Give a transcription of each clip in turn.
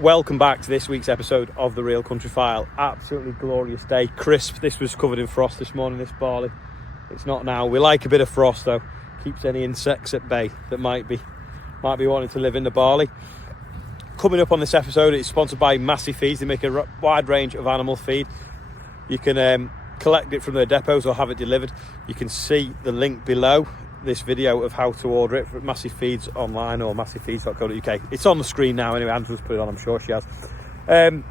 Welcome back to this week's episode of The Real Country File. Absolutely glorious day, crisp. This was covered in frost this morning, this barley. It's not now. We like a bit of frost though. Keeps any insects at bay that might be wanting to live in the barley. Coming up on this episode, it's sponsored by Massey Feeds. They make a wide range of animal feed. You can collect it from their depots or have it delivered. You can see the link below this video of how to order it for Massey Feeds online or masseyfeeds.co.uk. It's on the screen now anyway. Angela's put it on, I'm sure she has. And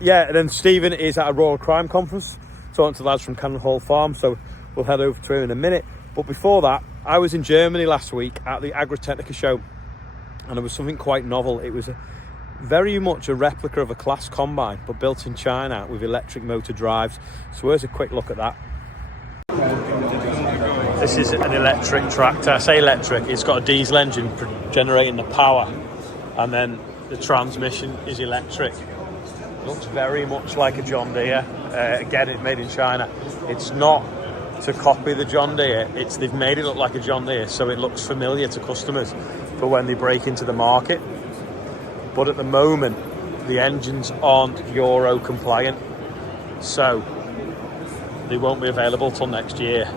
then Stephen is at a Rural Crime Conference talking to the lads from Cannon Hall Farm, so we'll head over to him in a minute. But before that, I was in Germany last week at the Agritechnica show, and there was something quite novel. It was very much a replica of a class combine, but built in China with electric motor drives. So here's a quick look at that. This is an electric tractor. I say electric, it's got a diesel engine generating the power, and then the transmission is electric. It looks very much like a John Deere. Again, it's made in China. It's not to copy the John Deere, they've made it look like a John Deere so it looks familiar to customers for when they break into the market. But at the moment, the engines aren't Euro compliant, so they won't be available till next year.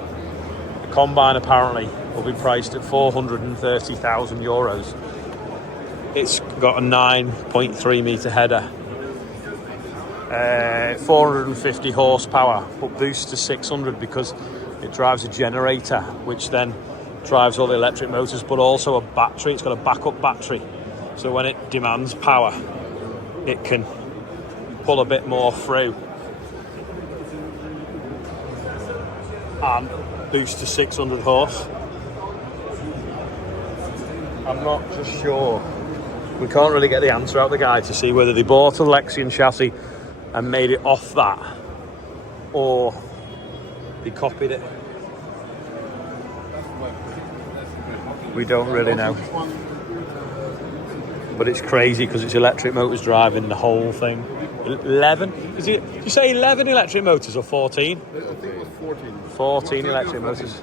The combine apparently will be priced at €430,000. It's got a 9.3 metre header, 450 horsepower, but boosts to 600 because it drives a generator, which then drives all the electric motors, but also a battery. It's got a backup battery, so when it demands power, it can pull a bit more through and boost to 600 horse. I'm not just sure. We can't really get the answer out of the guy to see whether they bought a Lexion chassis and made it off that, or they copied it. We don't really know. But it's crazy because it's electric motors driving the whole thing. 11? Did you say 11 electric motors or 14? I think it was 14. 14 electric motors.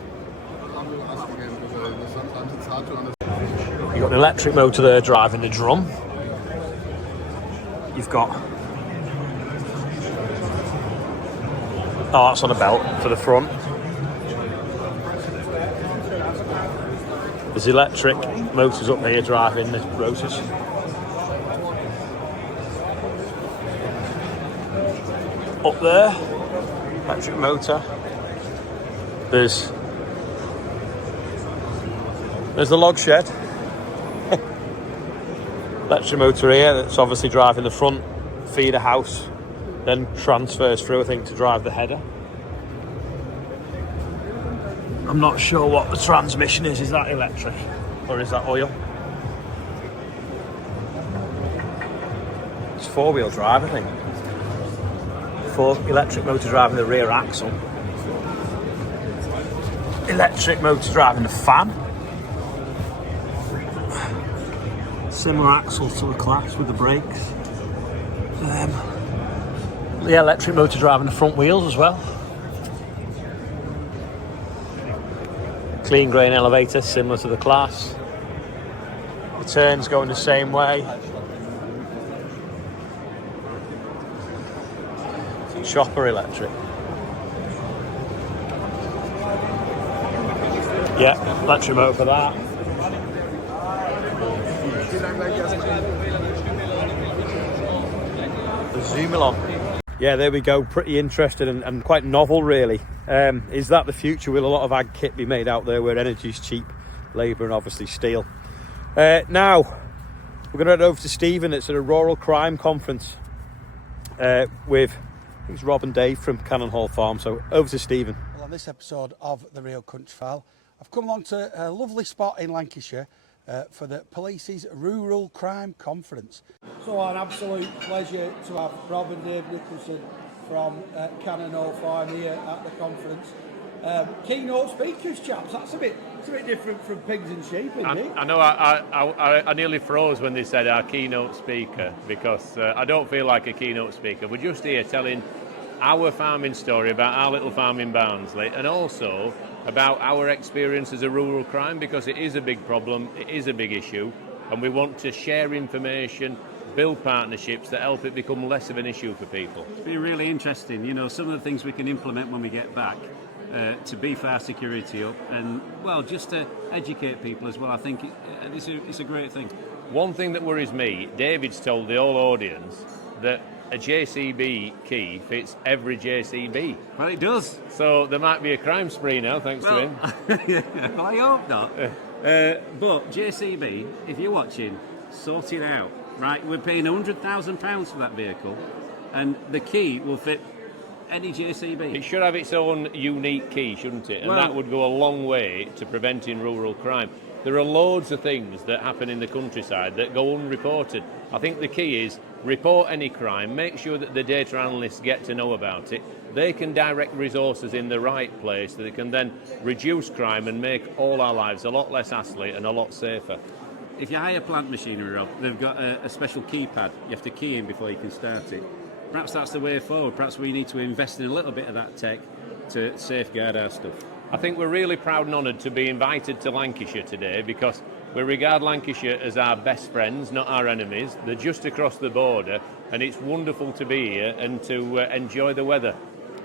You've got an electric motor there driving the drum. You've got... Oh, that's on a belt for the front. There's electric motors up here driving the rotors. Up there, electric motor. There's the log shed. Electric motor here that's obviously driving the front feeder house, then transfers through, I think, to drive the header. I'm not sure what the transmission is. Is that electric or is that oil? It's four-wheel drive, I think. Electric motor driving the rear axle. Electric motor driving the fan. Similar axle to the class with the brakes. The electric motor driving the front wheels as well. Clean grain elevator, similar to the class. The turns going the same way. Chopper electric. Yeah, electric motor for that. The Zoomilon. Yeah, there we go. Pretty interesting and quite novel, really. Is that the future? Will a lot of ag kit be made out there where energy's cheap, labour and obviously steel? Now, we're going to head over to Stephen. It's at a Rural Crime Conference with, I think it's Rob and Dave from Cannon Hall Farm. So over to Stephen. Well, on this episode of The Real Country File, I've come along to a lovely spot in Lancashire for the police's Rural Crime Conference. So an absolute pleasure to have Rob and Dave Nicholson from Cannon Hall Farm here at the conference. Keynote speakers, chaps, it's a bit different from pigs and sheep, isn't it? I know I nearly froze when they said our keynote speaker, because I don't feel like a keynote speaker. We're just here telling our farming story about our little farm in Barnsley, and also about our experience as a rural crime, because it is a big problem, it is a big issue, and we want to share information, build partnerships that help it become less of an issue for people. It's been really interesting. You know, some of the things we can implement when we get back to beef our security up, and well, just to educate people as well. I think it's a great thing. One thing that worries me, David's told the whole audience that a JCB key fits every JCB. Well, it does. So there might be a crime spree now, thanks to him. Well, I hope not. But JCB, if you're watching, sort it out. Right, we're paying £100,000 for that vehicle, and the key will fit any JCB. It should have its own unique key, shouldn't it? And Well, that would go a long way to preventing rural crime. There are loads of things that happen in the countryside that go unreported. I think the key is report any crime, make sure that the data analysts get to know about it. They can direct resources in the right place so they can then reduce crime and make all our lives a lot less hassly and a lot safer. if you hire plant machinery, Rob, they've got a special keypad. You have to key in before you can start it. Perhaps that's the way forward. Perhaps we need to invest in a little bit of that tech to safeguard our stuff. I think we're really proud and honoured to be invited to Lancashire today because we regard Lancashire as our best friends, not our enemies. They're just across the border, and it's wonderful to be here and to enjoy the weather.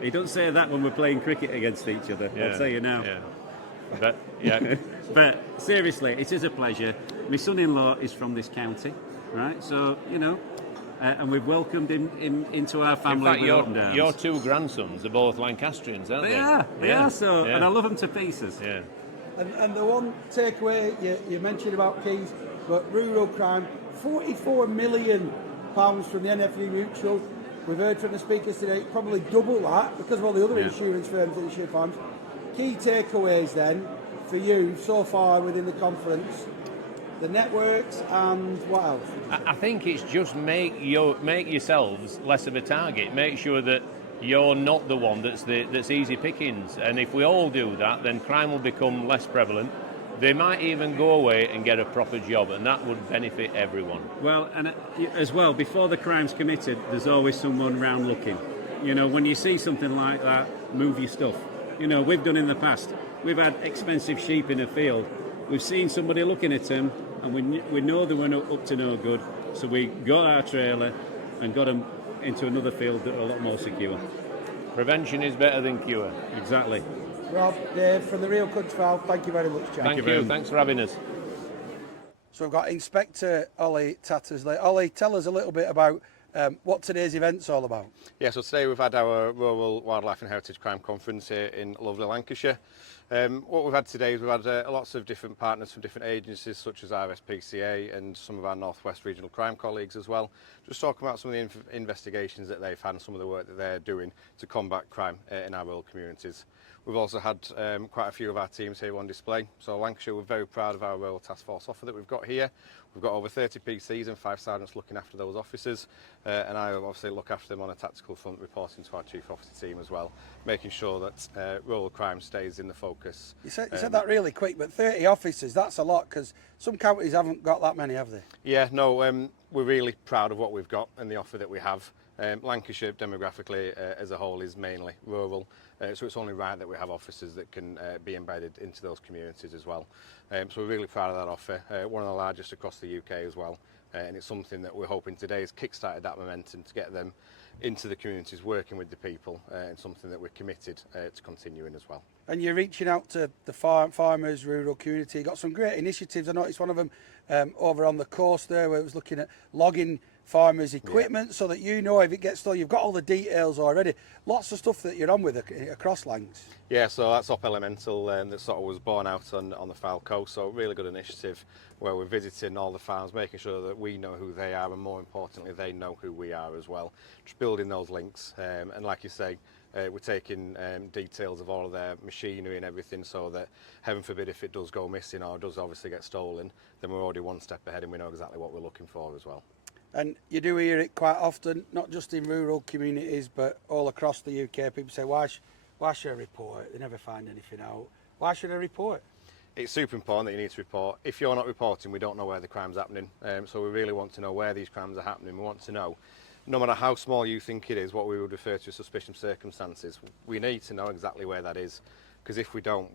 You don't say that when we're playing cricket against each other, Yeah, I'll tell you now. Yeah. But, yeah. But seriously, it is a pleasure. My son-in-law is from this county, right? So, you know, and we've welcomed him into our family. In fact, with open your arms. two grandsons are both Lancastrians, aren't they? They are, so, Yeah. and I love them to pieces. Yeah. And the one takeaway you mentioned about keys, but rural crime, £44 million from the NFU Mutual. We've heard from the speakers today, probably double that because of all the other insurance firms that insure farms. Key takeaways then for you so far within the conference, the networks and what else? I think it's just make yourselves less of a target. Make sure that you're not the one that's easy pickings. And if we all do that, then crime will become less prevalent. They might even go away and get a proper job, and that would benefit everyone. Well, and as well, before the crime's committed, there's always someone round looking. You know, when you see something like that, move your stuff. You know, we've done in the past. We've had expensive sheep in a field. We've seen somebody looking at them, and we know they were up to no good. So we got our trailer and got them into another field that are a lot more secure. Prevention is better than cure. Exactly. Rob, Dave, from the Real Country File, thank you very much, Jack. Thank you. Thanks for having us. So we've got Inspector Olly Tattersley. Olly, tell us a little bit about what today's event's all about. Yeah, so today we've had our Rural Wildlife and Heritage Crime Conference here in lovely Lancashire. What we've had today is we've had lots of different partners from different agencies such as RSPCA and some of our North West Regional Crime colleagues as well. Just talking about some of the investigations that they've had and some of the work that they're doing to combat crime in our rural communities. We've also had quite a few of our teams here on display. So Lancashire, we're very proud of our Rural Task Force offer that we've got here. We've got over 30 PCs and 5 sergeants looking after those officers, and I obviously look after them on a tactical front, reporting to our chief officer team as well, making sure that rural crime stays in the focus. You said that really quick, but 30 officers, that's a lot because some counties haven't got that many, have they? Yeah, no, we're really proud of what we've got and the offer that we have. Lancashire demographically as a whole is mainly rural, so it's only right that we have officers that can be embedded into those communities as well. So we're really proud of that offer, one of the largest across the UK as well, and it's something that we're hoping today has kick-started that momentum to get them into the communities, working with the people, and something that we're committed to continuing as well. And you're reaching out to the farmers, rural community. You've got some great initiatives. I noticed one of them over on the coast there where it was looking at logging farmers' equipment so that you know if it gets stolen, you've got all the details already. Lots of stuff that you're on with across Langs. Yeah, so that's Op Elemental that sort of was born out on the Fylde Coast, so really good initiative where we're visiting all the farms, making sure that we know who they are and more importantly they know who we are as well. Just building those links and like you say, we're taking details of all of their machinery and everything so that, heaven forbid, if it does go missing or does obviously get stolen, then we're already one step ahead and we know exactly what we're looking for as well. And you do hear it quite often, not just in rural communities, but all across the UK. People say, why should I report? They never find anything out. Why should I report? It's super important that you need to report. If you're not reporting, we don't know where the crime's happening. So we really want to know where these crimes are happening. We want to know, no matter how small you think it is, what we would refer to as suspicious circumstances. We need to know exactly where that is, because if we don't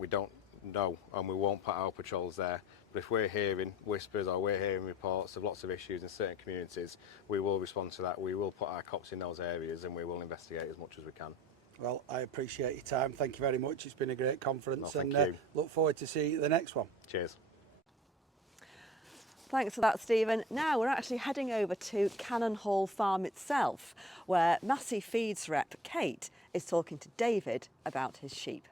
no, and we won't put our patrols there. But if we're hearing whispers or we're hearing reports of lots of issues in certain communities, we will respond to that. We will put our cops in those areas and we will investigate as much as we can. Well, I appreciate your time. Thank you very much. It's been a great conference, No, and thank you. look forward to see the next one. Cheers. Thanks for that, Stephen. Now we're actually heading over to Cannon Hall Farm itself, where Massey Feeds rep Kate is talking to David about his sheep.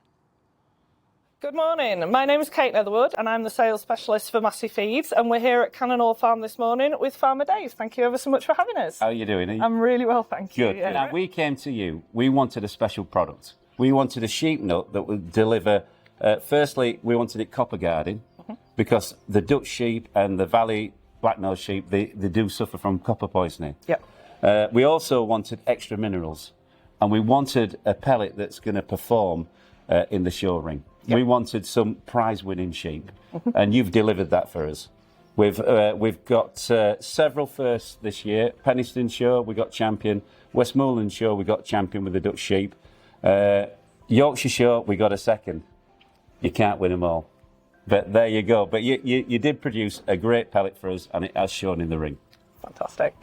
Good morning. My name is Kate Netherwood and I'm the sales specialist for Massey Feeds, and we're here at Cannon Hall Farm this morning with Farmer Dave. Thank you ever so much for having us. How are you doing? I'm really well, thank you. Good. Yeah. Now, we came to you. We wanted a special product. We wanted a sheep nut that would deliver. Firstly, we wanted it copper guarding because the Dutch sheep and the Valley black-nosed sheep, they do suffer from copper poisoning. Yep. We also wanted extra minerals, and we wanted a pellet that's going to perform in the show ring. Yep. We wanted some prize-winning sheep, and you've delivered that for us. We've got several firsts this year. Penistone Show, we got champion. Westmoreland Show, we got champion with the Dutch sheep. Yorkshire Show, we got a second. You can't win them all. But there you go. But you did produce a great pellet for us, and it has shown in the ring. Fantastic.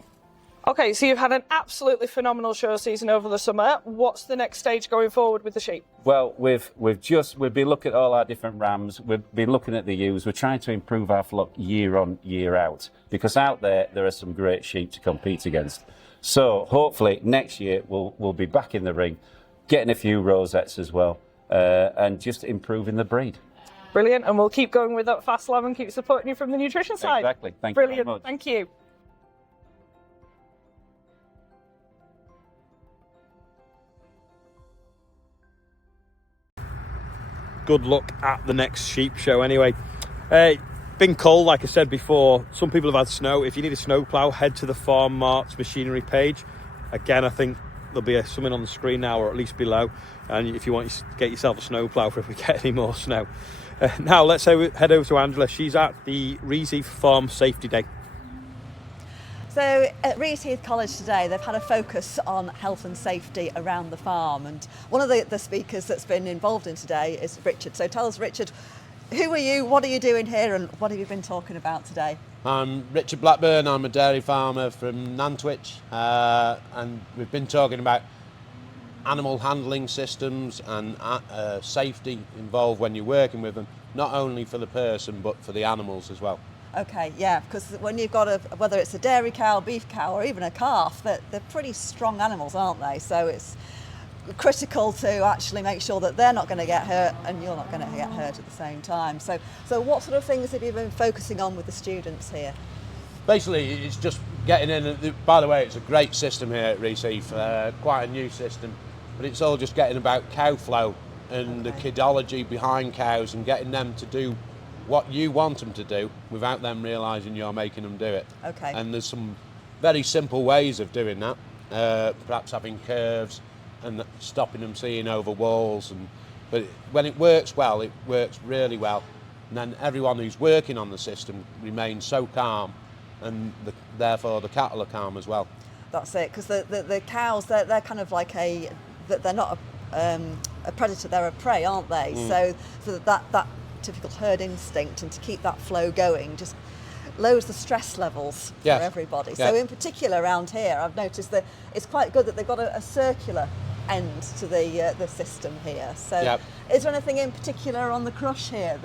Okay, so you've had an absolutely phenomenal show season over the summer. What's the next stage going forward with the sheep? Well, we've been looking at all our different rams. We've been looking at the ewes. We're trying to improve our flock year on, year out, because out there are some great sheep to compete against. So hopefully next year we'll be back in the ring, getting a few rosettes as well, and just improving the breed. Brilliant, and we'll keep going with that fast lamb and keep supporting you from the nutrition side. Exactly. Thank Brilliant. you very much. Thank you. Good luck at the next sheep show anyway. Been cold, like I said before. Some people have had snow. If you need a snow plough, head to the Farm Marts machinery page. Again, I think there'll be something on the screen now, or at least below. And if you want to get yourself a snow plough for if we get any more snow. Now let's head over to Angela. She's at the Reesheath Farm Safety Day. So at Reesheath College today, they've had a focus on health and safety around the farm, and one of the speakers that's been involved in today is Richard. So tell us, Richard, who are you, what are you doing here, and what have you been talking about today? I'm Richard Blackburn. I'm a dairy farmer from Nantwich, and we've been talking about animal handling systems and safety involved when you're working with them, not only for the person but for the animals as well. Okay, yeah, because when you've got whether it's a dairy cow, beef cow, or even a calf, they're pretty strong animals, aren't they? So it's critical to actually make sure that they're not going to get hurt and you're not going to get hurt at the same time. So what sort of things have you been focusing on with the students here? Basically, it's just getting in. By the way, it's a great system here at Reesheath, quite a new system, but it's all just getting about cow flow and the kidology behind cows and getting them to do what you want them to do without them realising you're making them do it. Okay. And there's some very simple ways of doing that, perhaps having curves and stopping them seeing over walls. But when it works well, it works really well. And then everyone who's working on the system remains so calm, and therefore the cattle are calm as well. That's it, because the cows, they're kind of like they're not a predator, they're a prey, aren't they? So that typical herd instinct, and to keep that flow going just lowers the stress levels for everybody. So in particular around here, I've noticed that it's quite good that they've got a circular end to the system here. So is there anything in particular on the crush here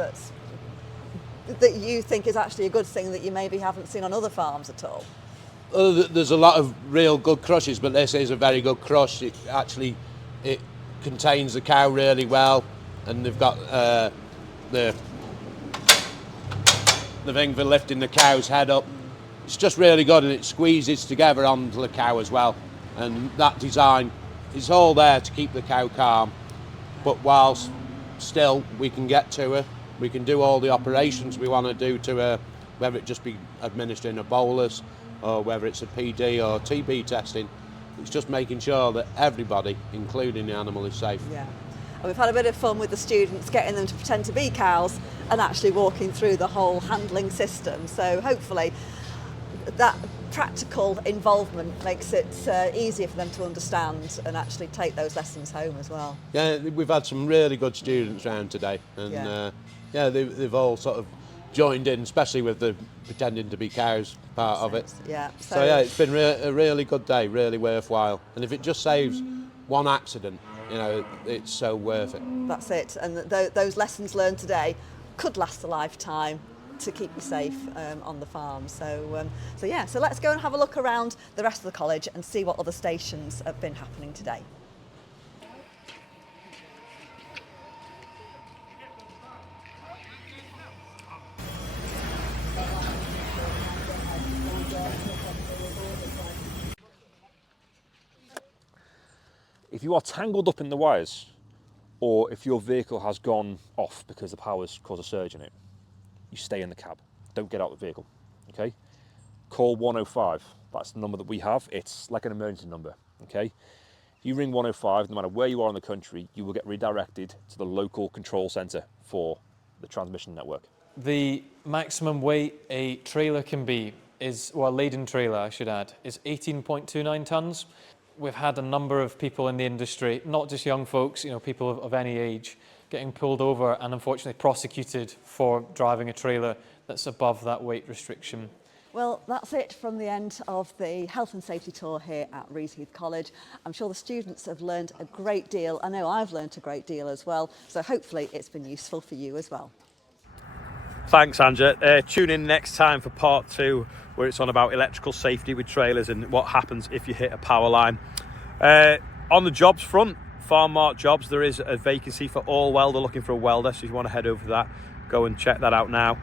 that you think is actually a good thing that you maybe haven't seen on other farms at all? There's a lot of real good crushes, but this is a very good crush. It contains the cow really well, and they've got the thing for lifting the cow's head up. It's just really good, and it squeezes together onto the cow as well. And that design is all there to keep the cow calm, but whilst still we can get to her, we can do all the operations we want to do to her, whether it just be administering a bolus or whether it's a PD or TB testing. It's just making sure that everybody, including the animal, is safe. Yeah. And we've had a bit of fun with the students, getting them to pretend to be cows and actually walking through the whole handling system. So hopefully that practical involvement makes it easier for them to understand and actually take those lessons home as well. Yeah, we've had some really good students around today, and they've all sort of joined in, especially with the pretending to be cows part of it. Yeah. So yeah, it's been a really good day, really worthwhile. And if it just saves one accident, you know, it's so worth it. That's it. And those lessons learned today could last a lifetime to keep you safe on the farm. So let's go and have a look around the rest of the college and see what other stations have been happening today. If you are tangled up in the wires, or if your vehicle has gone off because the power's caused a surge in it, you stay in the cab. Don't get out of the vehicle, okay? Call 105. That's the number that we have. It's like an emergency number, okay? You ring 105, no matter where you are in the country, you will get redirected to the local control centre for the transmission network. The maximum weight a trailer can be is, well, a laden trailer I should add, is 18.29 tonnes. We've had a number of people in the industry, not just young folks, you know, people of any age, getting pulled over and unfortunately prosecuted for driving a trailer that's above that weight restriction. Well, that's it from the end of the health and safety tour here at Reeseheath College. I'm sure the students have learned a great deal. I know I've learned a great deal as well, so hopefully it's been useful for you as well. Thanks, Anja. Tune in next time for part 2, where it's on about electrical safety with trailers and what happens if you hit a power line. On the jobs front, Farm Mart Jobs, there is a vacancy for all welder, looking for a welder, so if you want to head over to that, go and check that out now.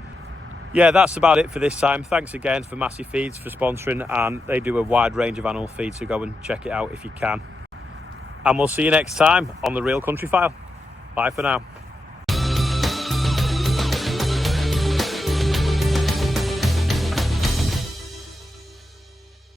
Yeah, that's about it for this time. Thanks again for Massey Feeds for sponsoring, and they do a wide range of animal feed, so go and check it out if you can. And we'll see you next time on The Real Country File. Bye for now.